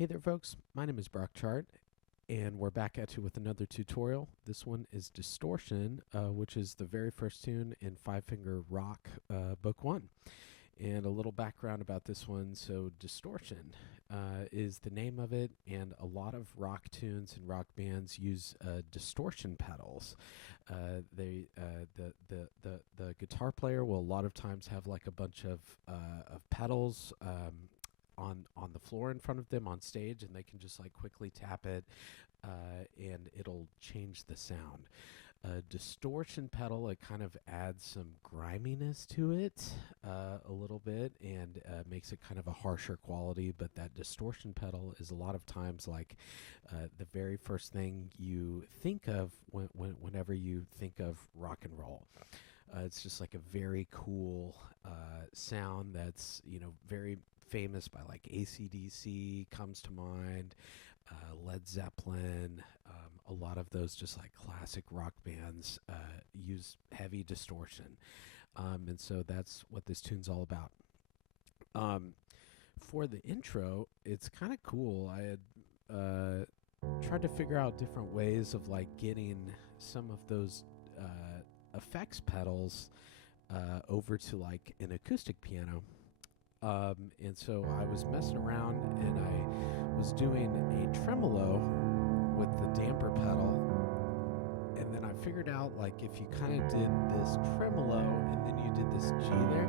Hey there folks, my name is Brock Chart and we're back at you with another tutorial. This one is Distortion, which is the very first tune in Five Finger Rock Book 1. And a little background about this one. So Distortion is the name of it, and a lot of rock tunes and rock bands use distortion pedals. The guitar player will a lot of times have like a bunch of pedals on the floor in front of them on stage, and they can just like quickly tap it and it'll change the sound. A distortion pedal, it kind of adds some griminess to it a little bit, and makes it kind of a harsher quality. But that distortion pedal is a lot of times like the very first thing you think of whenever you think of rock and roll. It's just like a very cool sound that's, very famous by like AC/DC comes to mind, Led Zeppelin. A lot of those just like classic rock bands use heavy distortion. And so that's what this tune's all about. For the intro, it's kind of cool. I had tried to figure out different ways of like getting some of those effects pedals over to like an acoustic piano. And so I was messing around and I was doing a tremolo with the damper pedal, and then I figured out like if you kind of did this tremolo and then you did this G there,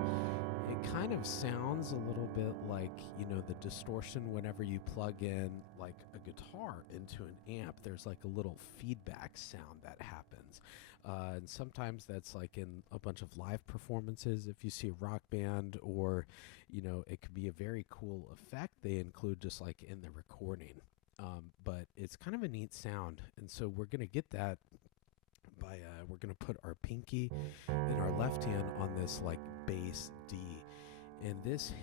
it kind of sounds a little bit like, the distortion whenever you plug in like a guitar into an amp. There's like a little feedback sound that happens. And sometimes that's like in a bunch of live performances if you see a rock band, or, it could be a very cool effect they include just like in the recording. But it's kind of a neat sound. And so we're going to get that by, we're going to put our pinky and our left hand on this like bass D. And this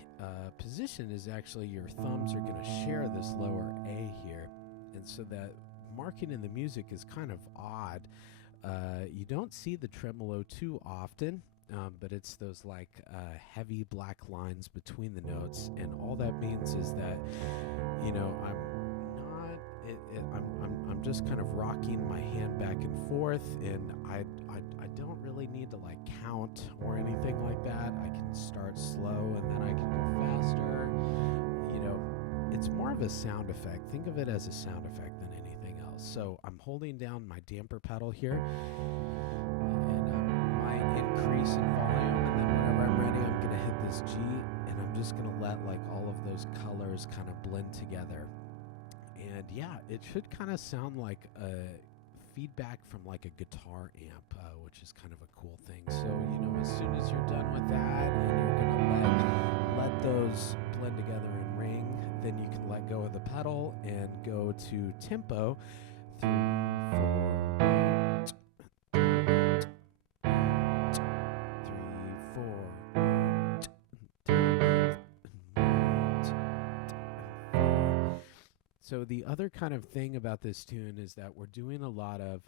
position is actually your thumbs are going to share this lower A here. And so that marking in the music is kind of odd. You don't see the tremolo too often, but it's those like heavy black lines between the notes. And all that means is that, I'm just kind of rocking my hand back and forth, and I don't really need to like count or anything like that. I can start slow and then I can go faster. It's more of a sound effect. Think of it as a sound effect than anything else. So I'm holding down my damper pedal here, and I might increase in volume, and then whenever I'm ready, I'm going to hit this G, and I'm just going to let like all of those colors kind of blend together. And yeah, it should kind of sound like a feedback from like a guitar amp, which is kind of a cool thing. So, as soon as you're done with that and you're going to let those blend together and ring, then you can let go of the pedal and go to tempo. 3, 4, 3, 4. So the other kind of thing about this tune is that we're doing a lot of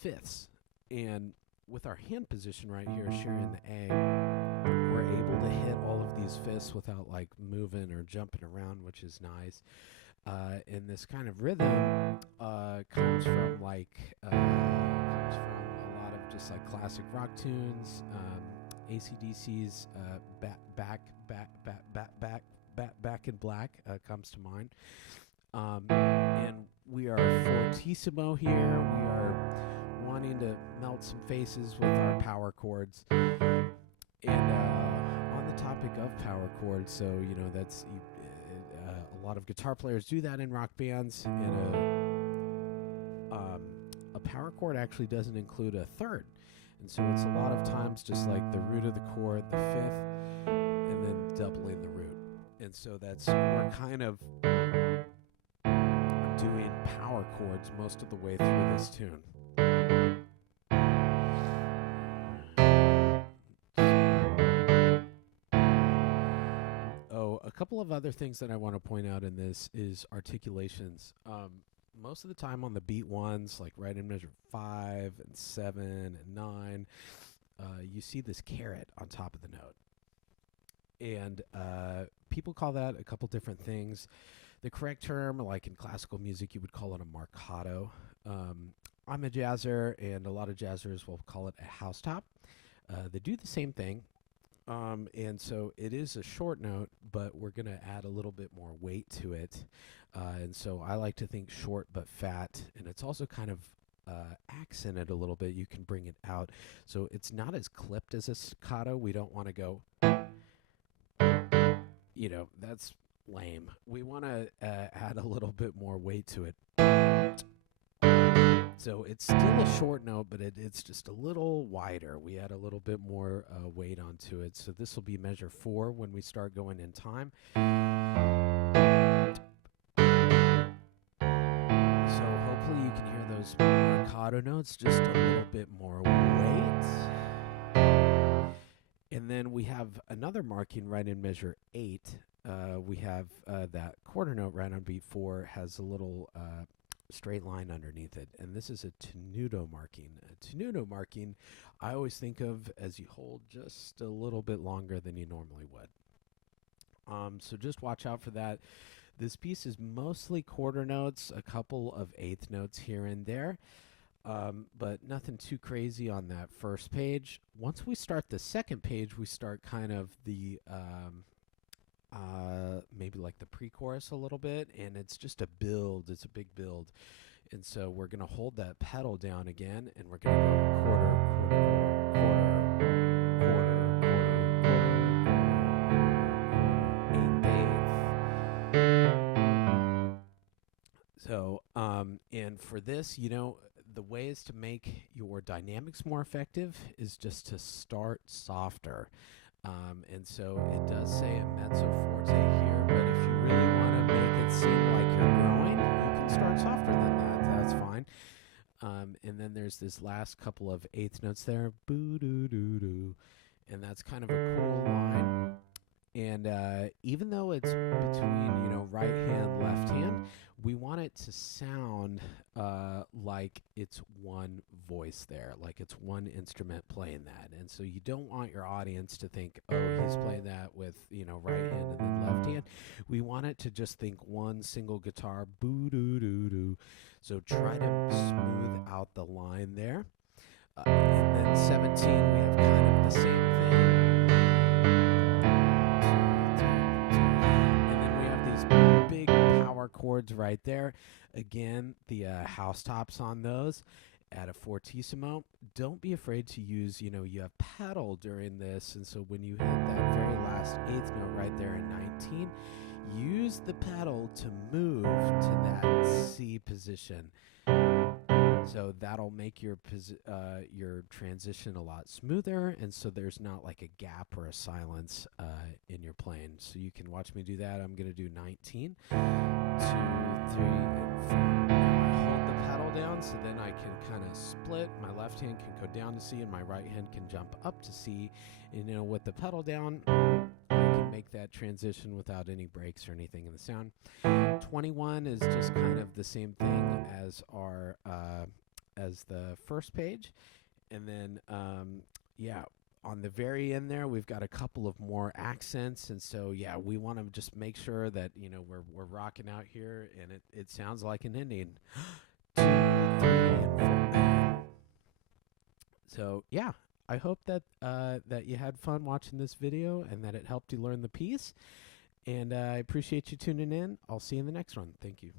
fifths, and with our hand position right here, sharing the A, we're able to hit all of these fifths without like moving or jumping around, which is nice. And this kind of rhythm comes from like comes from a lot of just like classic rock tunes. AC/DC's Back in Black comes to mind. And we are fortissimo here. We are wanting to melt some faces with our power chords. And on the topic of power chords, so that's a lot of guitar players do that in rock bands. And a power chord actually doesn't include a third, and so it's a lot of times just like the root of the chord, the fifth, and then doubling the root. And so we're kind of doing power chords most of the way through this tune. A couple of other things that I want to point out in this is articulations. Most of the time on the beat ones, like right in measure 5 and 7 and 9, you see this caret on top of the note. And people call that a couple different things. The correct term, like in classical music, you would call it a marcato. I'm a jazzer, and a lot of jazzers will call it a house top. They do the same thing. And so it is a short note, but we're going to add a little bit more weight to it. And so I like to think short but fat, and it's also kind of accented a little bit. You can bring it out. So it's not as clipped as a staccato. We don't want to go, that's lame. We want to add a little bit more weight to it. So it's still a short note, but it's just a little wider. We add a little bit more weight onto it. So this will be measure 4 when we start going in time. So hopefully you can hear those marcato notes, just a little bit more weight. And then we have another marking right in measure 8. We have that quarter note right on beat 4 has a little straight line underneath it, and this is a tenuto marking. A tenuto marking I always think of as you hold just a little bit longer than you normally would. So just watch out for that. This piece is mostly quarter notes, a couple of eighth notes here and there, but nothing too crazy on that first page. Once we start the second page, we start kind of the maybe like the pre-chorus a little bit, and it's just a build. It's a big build. And so we're going to hold that pedal down again, and we're going to go quarter, eighth. So, and for this, the ways to make your dynamics more effective is just to start softer. And so it does say a mezzo forte here, but if you really want to make it seem like you're growing, you can start softer than that. That's fine. And then there's this last couple of eighth notes there, boo doo doo doo, and that's kind of a cool line. And even though it's between right hand, left hand, we want it to sound like it's one voice there, like it's one instrument playing that. And so you don't want your audience to think, oh, he's playing that with right hand and then left hand. We want it to just think one single guitar, boo doo doo doo. So try to smooth out the line there. And then 17, we have kind of the same thing. Chords right there. Again, the house tops on those at a fortissimo. Don't be afraid to use, you have pedal during this, and so when you hit that very last eighth note right there in 19, use the pedal to move to that C position. So that'll make your transition a lot smoother, and so there's not like a gap or a silence in your playing. So you can watch me do that. I'm going to do 19, 2, 3, and 4. Now I hold the pedal down, so then I can kind of split. My left hand can go down to C, and my right hand can jump up to C. And with the pedal down, I can make that transition without any breaks or anything in the sound. 21 is just kind of the same thing as our as the first page, and then on the very end there we've got a couple of more accents, and so we want to just make sure that we're rocking out here, and it sounds like an ending. 2, 3, and 4. So I hope that that you had fun watching this video and that it helped you learn the piece. And I appreciate you tuning in. I'll see you in the next one. Thank you.